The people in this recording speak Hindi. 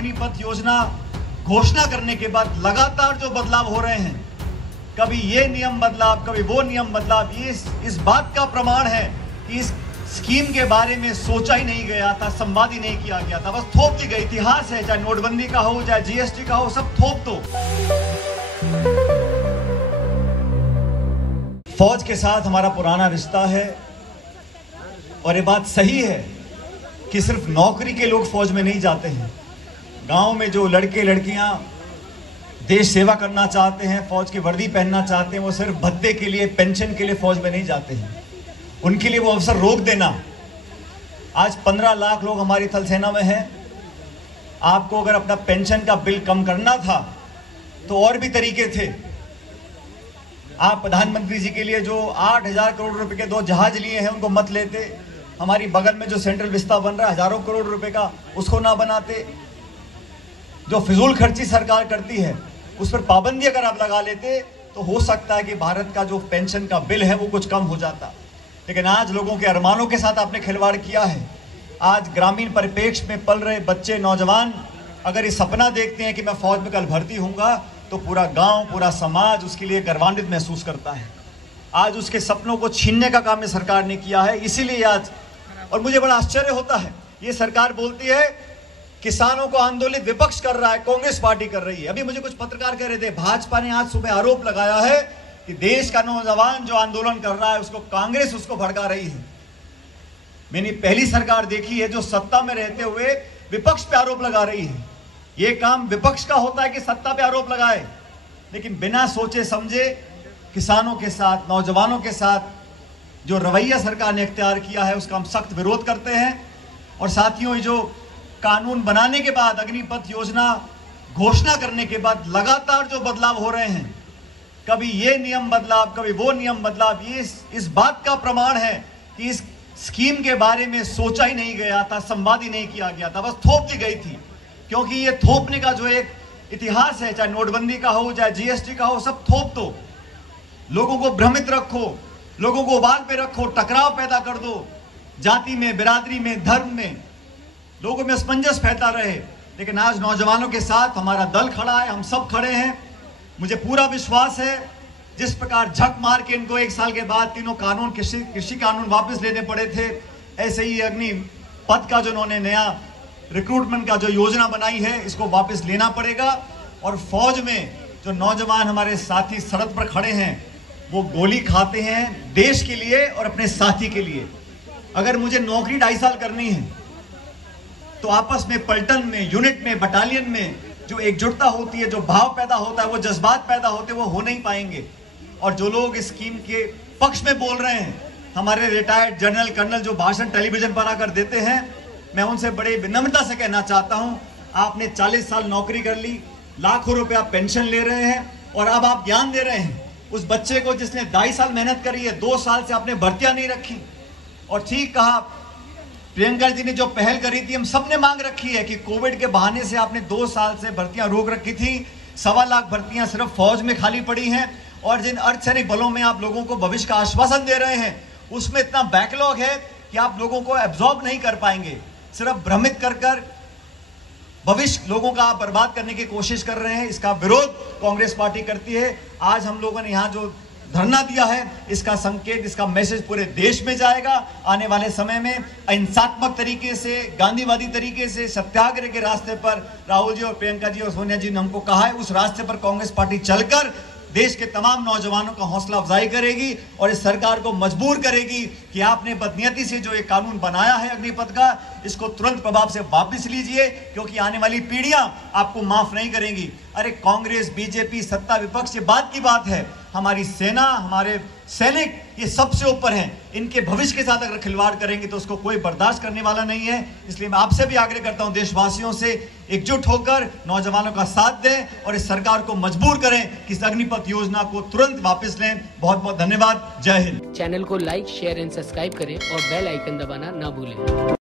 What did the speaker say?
अग्निपथ योजना घोषणा करने के बाद लगातार जो बदलाव हो रहे हैं, कभी ये नियम बदलाव, कभी वो नियम बदलाव, ये इस बात का प्रमाण है कि इस स्कीम के बारे में सोचा ही नहीं गया था, संवाद ही नहीं किया गया था, बस थोप दी गई। इतिहास है, चाहे नोटबंदी का हो, चाहे जीएसटी का हो, सब थोप दो। फौज के साथ हमारा पुराना रिश्ता है और ये बात सही है कि सिर्फ नौकरी के लोग फौज में नहीं जाते हैं। गांव में जो लड़के लड़कियां देश सेवा करना चाहते हैं, फौज की वर्दी पहनना चाहते हैं, वो सिर्फ भत्ते के लिए, पेंशन के लिए फौज में नहीं जाते हैं। उनके लिए वो अवसर रोक देना। आज 15 लाख लोग हमारी थल सेना में हैं। आपको अगर अपना पेंशन का बिल कम करना था तो और भी तरीके थे। आप प्रधानमंत्री जी के लिए जो 8,000 करोड़ रुपए के 2 जहाज लिए हैं उनको मत लेते। हमारी बगल में जो सेंट्रल विस्ता बन रहा है हजारों करोड़ रुपए का, उसको ना बनाते। जो फिजूल खर्ची सरकार करती है उस पर पाबंदी अगर आप लगा लेते तो हो सकता है कि भारत का जो पेंशन का बिल है वो कुछ कम हो जाता। लेकिन आज लोगों के अरमानों के साथ आपने खिलवाड़ किया है। आज ग्रामीण परिप्रेक्ष्य में पल रहे बच्चे, नौजवान अगर ये सपना देखते हैं कि मैं फौज में कल भर्ती होऊंगा, तो पूरा गांव, पूरा समाज उसके लिए गर्वान्वित महसूस करता है। आज उसके सपनों को छीनने का काम ये सरकार ने किया है। इसीलिए आज, और मुझे बड़ा आश्चर्य होता है, ये सरकार बोलती है किसानों को आंदोलित विपक्ष कर रहा है, कांग्रेस पार्टी कर रही है। अभी मुझे कुछ पत्रकार कह रहे थे, भाजपा ने आज सुबह आरोप लगाया है कि देश का नौजवान जो आंदोलन कर रहा है उसको कांग्रेस उसको भड़का रही है। मैंने पहली सरकार देखी है जो सत्ता में रहते हुए विपक्ष पे आरोप लगा रही है। ये काम विपक्ष का होता है कि सत्ता पे आरोप लगाए, लेकिन बिना सोचे समझे किसानों के साथ, नौजवानों के साथ जो रवैया सरकार ने इख्तियार किया है उसका हम सख्त विरोध करते हैं। और साथियों, जो कानून बनाने के बाद, अग्निपथ योजना घोषणा करने के बाद लगातार जो बदलाव हो रहे हैं, कभी ये नियम बदलाव, कभी वो नियम बदलाव, ये इस बात का प्रमाण है कि इस स्कीम के बारे में सोचा ही नहीं गया था, संवाद ही नहीं किया गया था, बस थोप दी गई थी। क्योंकि ये थोपने का जो एक इतिहास है, चाहे नोटबंदी का हो, चाहे जीएसटी का हो, सब थोप दो। लोगों को भ्रमित रखो, लोगों को उबाल पे रखो, टकराव पैदा कर दो, जाति में, बिरादरी में, धर्म में, लोगों में असमंजस फैलता रहे। लेकिन आज नौजवानों के साथ हमारा दल खड़ा है, हम सब खड़े हैं। मुझे पूरा विश्वास है जिस प्रकार झक मार के इनको 1 साल के बाद तीनों कानून, कृषि कानून वापस लेने पड़े थे, ऐसे ही अग्निपथ का जो उन्होंने नया रिक्रूटमेंट का जो योजना बनाई है इसको वापस लेना पड़ेगा। और फौज में जो नौजवान हमारे साथी सरहद पर खड़े हैं वो गोली खाते हैं देश के लिए और अपने साथी के लिए। अगर मुझे नौकरी 2.5 साल करनी है तो आपस में, पलटन में, यूनिट में, बटालियन में जो एकजुटता होती है, जो भाव पैदा होता है, वो जज्बात पैदा होते हैं, वो हो नहीं पाएंगे। और जो लोग इस स्कीम के पक्ष में बोल रहे हैं, हमारे रिटायर्ड जनरल, कर्नल जो भाषण टेलीविजन पर आकर देते हैं, मैं उनसे बड़े विनम्रता से कहना चाहता हूं, आपने 40 साल नौकरी कर ली, लाखों रुपए आप पेंशन ले रहे हैं और अब आप ज्ञान दे रहे हैं उस बच्चे को जिसने 2.5 साल मेहनत करी है, 2 साल से आपने भर्तियां नहीं रखी। और ठीक कहा प्रियंका जी ने, जो पहल करी थी, हम सब ने मांग रखी है कि कोविड के बहाने से आपने 2 साल से भर्तियां रोक रखी थी। 1.25 लाख भर्तियां सिर्फ फौज में खाली पड़ी हैं। और जिन अर्धसैनिक बलों में आप लोगों को भविष्य का आश्वासन दे रहे हैं उसमें इतना बैकलॉग है कि आप लोगों को एब्जॉर्ब नहीं कर पाएंगे। सिर्फ भ्रमित कर भविष्य लोगों का आप बर्बाद करने की कोशिश कर रहे हैं। इसका विरोध कांग्रेस पार्टी करती है। आज हम लोगों ने यहाँ जो धरना दिया है, इसका संकेत, इसका मैसेज पूरे देश में जाएगा। आने वाले समय में अहिंसात्मक तरीके से, गांधीवादी तरीके से, सत्याग्रह के रास्ते पर राहुल जी और प्रियंका जी और सोनिया जी ने हमको कहा है, उस रास्ते पर कांग्रेस पार्टी चलकर देश के तमाम नौजवानों का हौसला अफजाई करेगी और इस सरकार को मजबूर करेगी कि आपने बदनीयती से जो ये कानून बनाया है अग्निपथ का, इसको तुरंत प्रभाव से वापस लीजिए, क्योंकि आने वाली पीढ़ियां आपको माफ नहीं करेंगी। अरे कांग्रेस, बीजेपी, सत्ता, विपक्ष, ये बात की बात है, हमारी सेना, हमारे सैनिक ये सबसे ऊपर हैं। इनके भविष्य के साथ अगर खिलवाड़ करेंगे तो उसको कोई बर्दाश्त करने वाला नहीं है। इसलिए मैं आपसे भी आग्रह करता हूं, देशवासियों से, एकजुट होकर नौजवानों का साथ दें और इस सरकार को मजबूर करें कि इस अग्निपथ योजना को तुरंत वापस लें। बहुत बहुत धन्यवाद। जय हिंद। चैनल को लाइक, शेयर एंड सब्सक्राइब करें और बेल आइकन दबाना ना भूलें।